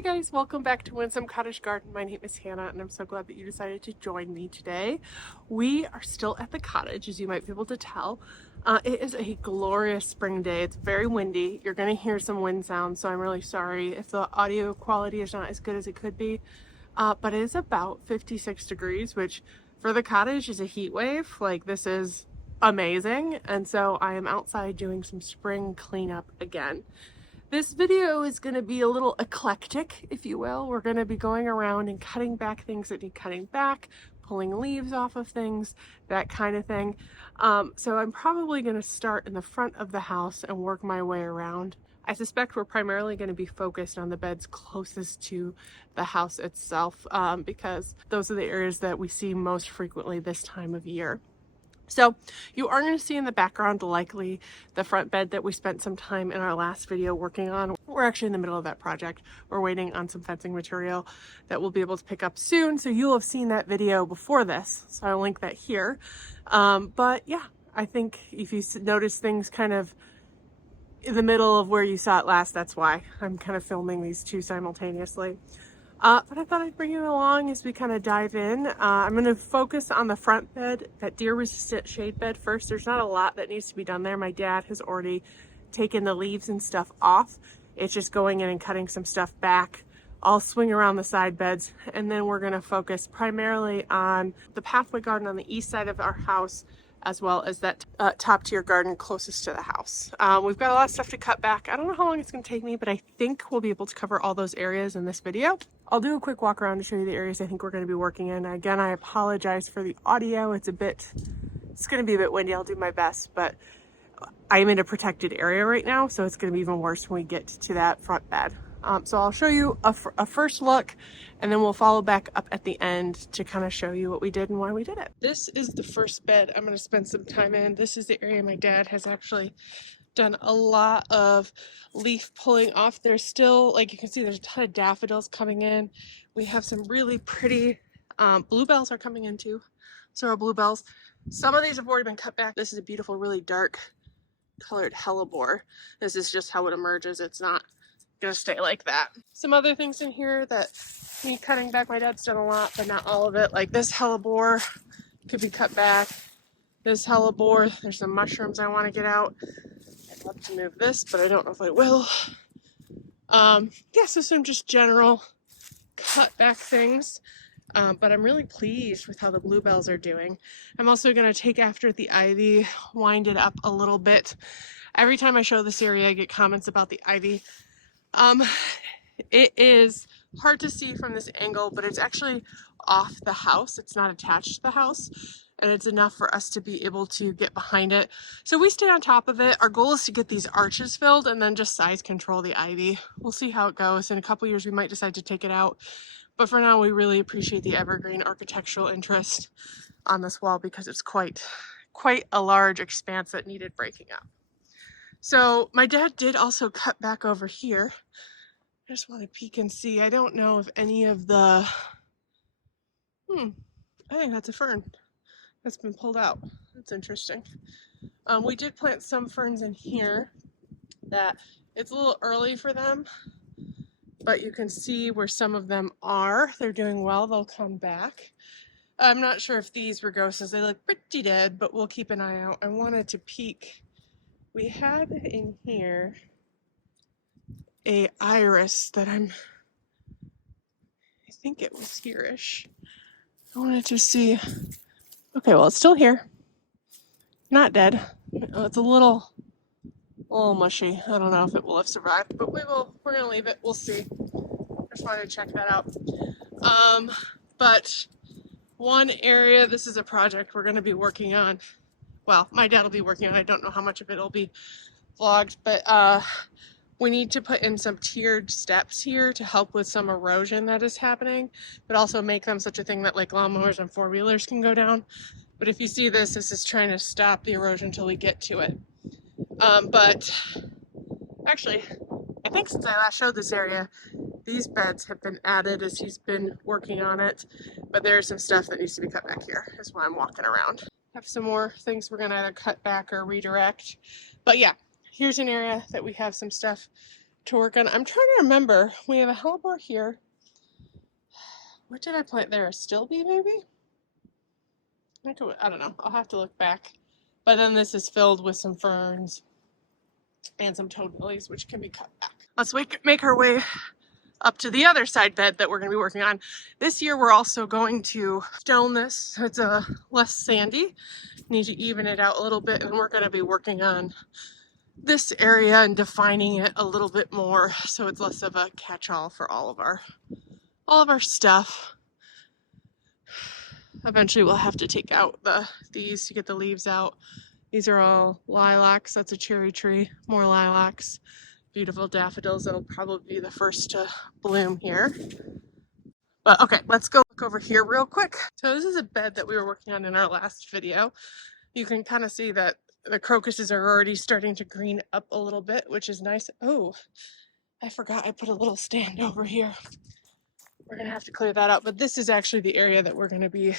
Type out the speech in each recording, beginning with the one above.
Hi guys, welcome back to Windsome Cottage Garden. My name is Hannah and I'm so glad that you decided to join me today. We are still at the cottage, as you might be able to tell. It is a glorious spring day. It's very windy. You're going to hear some wind sounds, so I'm really sorry if the audio quality is not as good as it could be. But it is about 56 degrees, which for the cottage is a heat wave. Like, this is amazing. And so I am outside doing some spring cleanup again. This video is going to be a little eclectic, if you will. We're going to be going around and cutting back things that need cutting back, pulling leaves off of things, that kind of thing. So I'm probably going to start in the front of the house and work my way around. I suspect we're primarily going to be focused on the beds closest to the house itself because those are the areas that we see most frequently this time of year. So you are going to see in the background likely the front bed that we spent some time in our last video working on. We're actually in the middle of that project. We're waiting on some fencing material that we'll be able to pick up soon. So you'll have seen that video before this. So I'll link that here. But yeah, I think if you notice things kind of in the middle of where you saw it last, that's why I'm kind of filming these two simultaneously. But I thought I'd bring you along as we kind of dive in. I'm going to focus on the front bed, that deer resistant shade bed first. There's not a lot that needs to be done there. My dad has already taken the leaves and stuff off. It's just going in and cutting some stuff back. I'll swing around the side beds, and then we're going to focus primarily on the pathway garden on the east side of our house, as well as that top tier garden closest to the house. We've got a lot of stuff to cut back. I don't know how long it's going to take me, but I think we'll be able to cover all those areas in this video. I'll do a quick walk around to show you the areas I think we're going to be working in. Again, I apologize for the audio. It's going to be a bit windy. I'll do my best, but I'm in a protected area right now, so it's going to be even worse when we get to that front bed. So I'll show you a first look, and then we'll follow back up at the end to kind of show you what we did and why we did it. This is the first bed I'm going to spend some time in. This is the area my dad has actually done a lot of leaf pulling off. There's still, like you can see, there's a ton of daffodils coming in. We have some really pretty bluebells are coming in too. So our bluebells. Some of these have already been cut back. This is a beautiful, really dark colored hellebore. This is just how it emerges. It's not gonna stay like that. Some other things in here that need cutting back. My dad's done a lot, but not all of it. Like this hellebore could be cut back. This hellebore, there's some mushrooms I want to get out. I'd love to move this, but I don't know if I will. Yeah, so some just general cut back things. But I'm really pleased with how the bluebells are doing. I'm also going to take after the ivy, wind it up a little bit. Every time I show this area, I get comments about the ivy. It is hard to see from this angle, but it's actually off the house. It's not attached to the house, and it's enough for us to be able to get behind it. So we stay on top of it. Our goal is to get these arches filled and then just size control the ivy. We'll see how it goes. In a couple years, we might decide to take it out. But for now, we really appreciate the evergreen architectural interest on this wall because it's quite a large expanse that needed breaking up. So my dad did also cut back over here. I just want to peek and see. I don't know if any of the, I think that's a fern that's been pulled out. That's interesting. We did plant some ferns in here that it's a little early for them, but you can see where some of them are. They're doing well. They'll come back. I'm not sure if these rugosas, they look pretty dead, but we'll keep an eye out. I wanted to peek. We had in here a iris that I think it was here-ish. I wanted to see. Okay, well, it's still here. Not dead. It's a little mushy. I don't know if it will have survived, but we're gonna leave it. We'll see. Just wanted to check that out. But one area, this is a project we're gonna be working on. Well, my dad will be working on it. I don't know how much of it will be vlogged, but we need to put in some tiered steps here to help with some erosion that is happening, but also make them such a thing that like lawnmowers and four-wheelers can go down. But if you see this is trying to stop the erosion until we get to it. But actually, I think since I last showed this area, these beds have been added as he's been working on it, but there's some stuff that needs to be cut back here. That's why I'm walking around. Have some more things we're gonna either cut back or redirect. But yeah, here's an area that we have some stuff to work on. I'm trying to remember. We have a hellebore here. What did I plant there? A stilby, maybe? I don't know. I'll have to look back. But then this is filled with some ferns and some toad lilies, which can be cut back. Let's make our way up to the other side bed that we're going to be working on. This year we're also going to stone this so it's less sandy. Need to even it out a little bit, and we're going to be working on this area and defining it a little bit more so it's less of a catch-all for all of our stuff. Eventually we'll have to take out these to get the leaves out. These are all lilacs. That's a cherry tree. More lilacs. Beautiful daffodils that'll probably be the first to bloom here. But okay, let's go look over here real quick. So this is a bed that we were working on in our last video. You can kind of see that the crocuses are already starting to green up a little bit, which is nice. Oh, I forgot I put a little stand over here. We're gonna have to clear that out, but this is actually the area that we're gonna be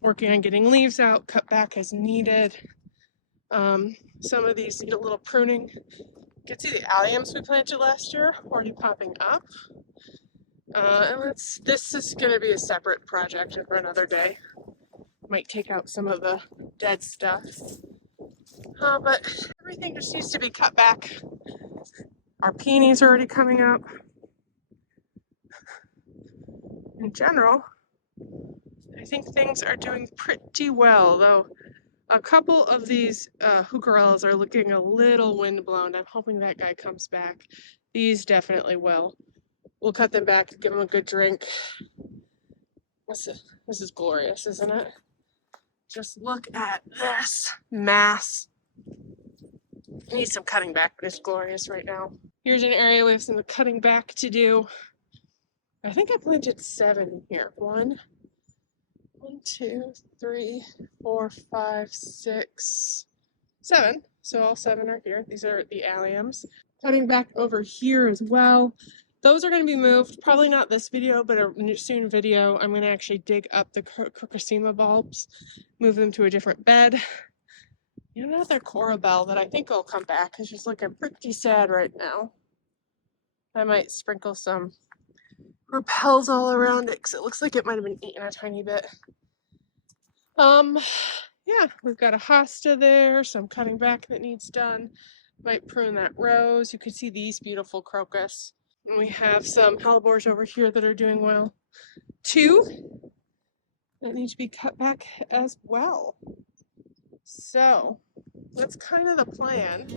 working on getting leaves out, cut back as needed. Some of these need a little pruning. You can see the alliums we planted last year already popping up. And this is going to be a separate project for another day. Might take out some of the dead stuff. But everything just needs to be cut back. Our peonies are already coming up. In general, I think things are doing pretty well, though a couple of these heucherellas are looking a little windblown. I'm hoping that guy comes back. These definitely will. We'll cut them back and give them a good drink. This is glorious, isn't it? Just look at this mass. It needs some cutting back, but it's glorious right now. Here's an area we have some cutting back to do. I think I planted 7 here. 1, 2, 3, 4, 5, 6, 7. So all 7 are here. These are the alliums. Cutting back over here as well. Those are going to be moved. Probably not this video, but a soon video. I'm going to actually dig up the crocosema bulbs, move them to a different bed. Another corabelle that I think will come back. It's just looking pretty sad right now. I might sprinkle some repels all around it because it looks like it might have been eaten a tiny bit. Yeah, we've got a hosta there, some cutting back that needs done. Might prune that rose. You can see these beautiful crocus. And we have some hellebores over here that are doing well. 2 that need to be cut back as well. So that's kind of the plan.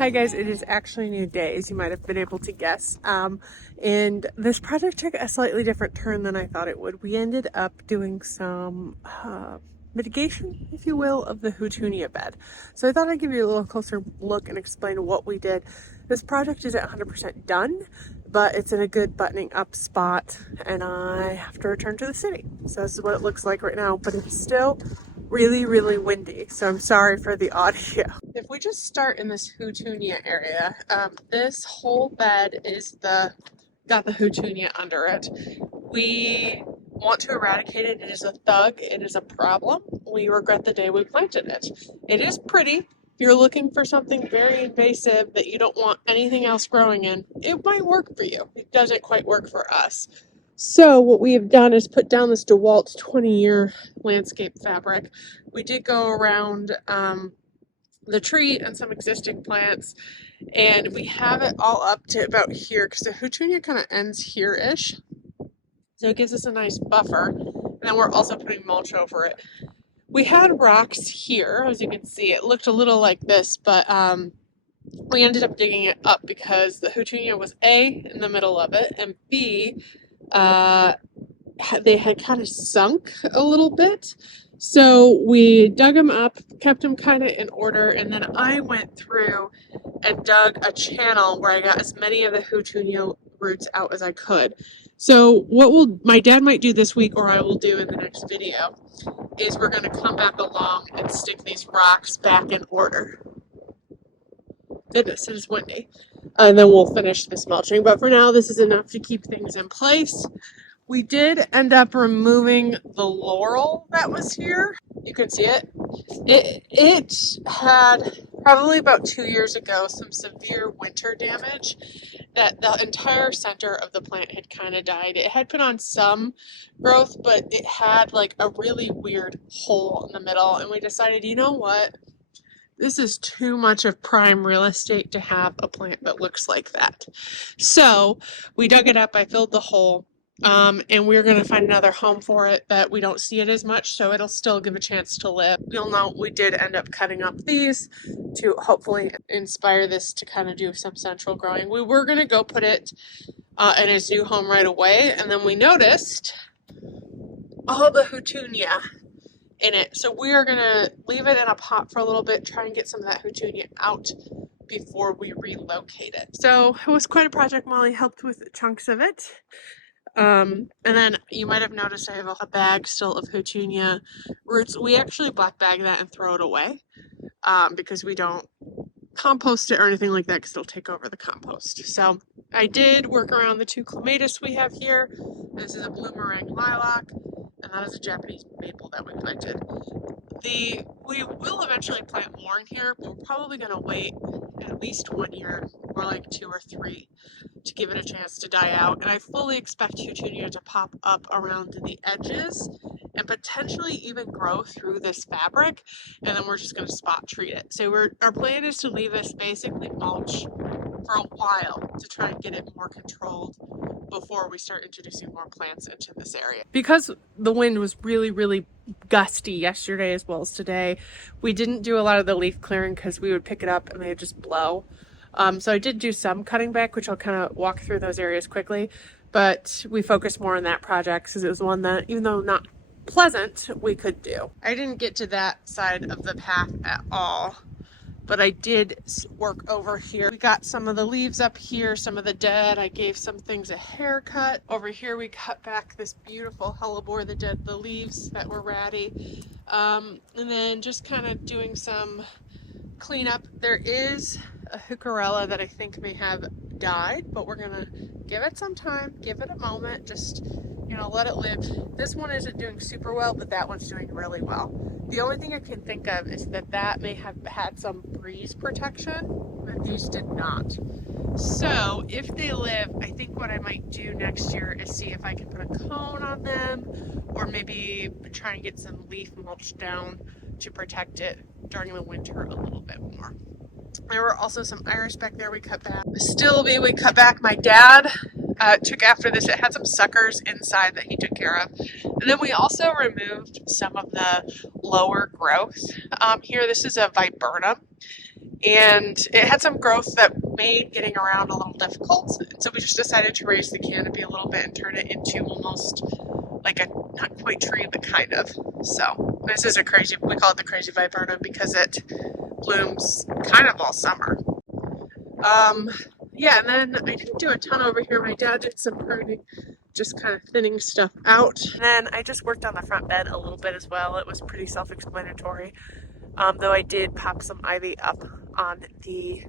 Hi guys, it is actually a new day, as you might have been able to guess. And this project took a slightly different turn than I thought it would. We ended up doing some mitigation, if you will, of the houttuynia bed. So I thought I'd give you a little closer look and explain what we did. This project is at 100% done, but it's in a good buttoning up spot and I have to return to the city. So this is what it looks like right now, but it's still really, really windy, so I'm sorry for the audio. If we just start in this houttuynia area, this whole bed is got the houttuynia under it. We want to eradicate it. It is a thug. It is a problem. We regret the day we planted it. It is pretty. If you're looking for something very invasive that you don't want anything else growing in, it might work for you. It doesn't quite work for us. So what we have done is put down this DeWalt 20-year landscape fabric. We did go around the tree and some existing plants, and we have it all up to about here because the houttuynia kind of ends here-ish. So it gives us a nice buffer. And then we're also putting mulch over it. We had rocks here, as you can see. It looked a little like this, but we ended up digging it up because the houttuynia was A, in the middle of it, and B, they had kind of sunk a little bit. So we dug them up, kept them kind of in order, and then I went through and dug a channel where I got as many of the houttuynia roots out as I could. So what my dad might do this week, or I will do in the next video, is we're going to come back along and stick these rocks back in order. Goodness, it is windy. And then we'll finish this mulching. But for now, this is enough to keep things in place. We did end up removing the laurel that was here. You can see it. It had probably about 2 years ago some severe winter damage that the entire center of the plant had kind of died. It had put on some growth, but it had like a really weird hole in the middle. And we decided, you know what? This is too much of prime real estate to have a plant that looks like that. So we dug it up. I filled the hole. And we're going to find another home for it that we don't see it as much, so it'll still give a chance to live. You'll note we did end up cutting up these to hopefully inspire this to kind of do some central growing. We were going to go put it in its new home right away, and then we noticed all the houttuynia in it. So we are going to leave it in a pot for a little bit, try and get some of that houttuynia out before we relocate it. So it was quite a project. Molly helped with chunks of it. And then you might have noticed I have a bag still of houttuynia roots. We actually black bag that and throw it away because we don't compost it or anything like that because it'll take over the compost. So I did work around the 2 clematis we have here. This is a blue meringue lilac, and that is a Japanese maple that we planted. We will eventually plant more in here, but we're probably going to wait at least 1 year, or like 2 or 3, to give it a chance to die out. And I fully expect houttuynia to pop up around the edges and potentially even grow through this fabric, and then we're just going to spot treat it. So our plan is to leave this basically mulch for a while to try and get it more controlled before we start introducing more plants into this area. Because the wind was really, really gusty yesterday as well as today, we didn't do a lot of the leaf clearing because we would pick it up and they would just blow. So I did do some cutting back, which I'll kind of walk through those areas quickly, but we focused more on that project because it was one that, even though not pleasant, we could do. I didn't get to that side of the path at all, but I did work over here. We got some of the leaves up here, some of the dead. I gave some things a haircut. Over here we cut back this beautiful hellebore, the leaves that were ratty. And then just kind of doing some cleanup. There is a heucherella that I think may have died, but we're gonna give it some time, give it a moment, just, you know, let it live. This one isn't doing super well, but that one's doing really well. The only thing I can think of is that may have had some breeze protection, but these did not. So if they live, I think what I might do next year is see if I can put a cone on them, or maybe try and get some leaf mulch down to protect it during the winter a little bit more. There were also some iris back there we cut back. The stilby we cut back. My dad took after this. It had some suckers inside that he took care of. And then we also removed some of the lower growth. Here, this is a viburnum. And it had some growth that made getting around a little difficult. And so we just decided to raise the canopy a little bit and turn it into almost like a, not quite tree, but kind of. So this is we call it the crazy viburnum because it blooms kind of all summer. Yeah, and then I didn't do a ton over here. My dad did some pruning just kind of thinning stuff out. And then I just worked on the front bed a little bit as well. It was pretty self-explanatory, though I did pop some ivy up on the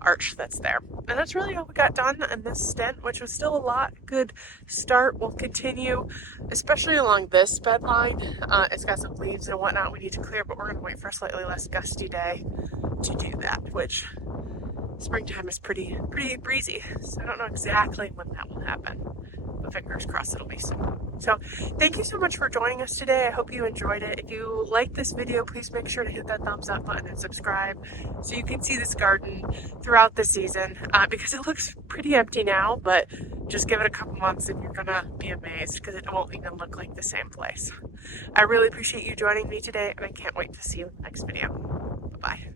arch that's there. And that's really all we got done in this stint, which was still a lot. Good start. We'll continue, especially along this bed line. It's got some leaves and whatnot we need to clear, but we're going to wait for a slightly less gusty day to do that, which springtime is pretty breezy. So I don't know exactly when that will happen, but fingers crossed it'll be soon. So thank you so much for joining us today. I hope you enjoyed it. If you liked this video, please make sure to hit that thumbs up button and subscribe so you can see this garden throughout the season, because it looks pretty empty now, but just give it a couple months and you're gonna be amazed because it won't even look like the same place. I really appreciate you joining me today, and I can't wait to see you in the next video. Bye-bye.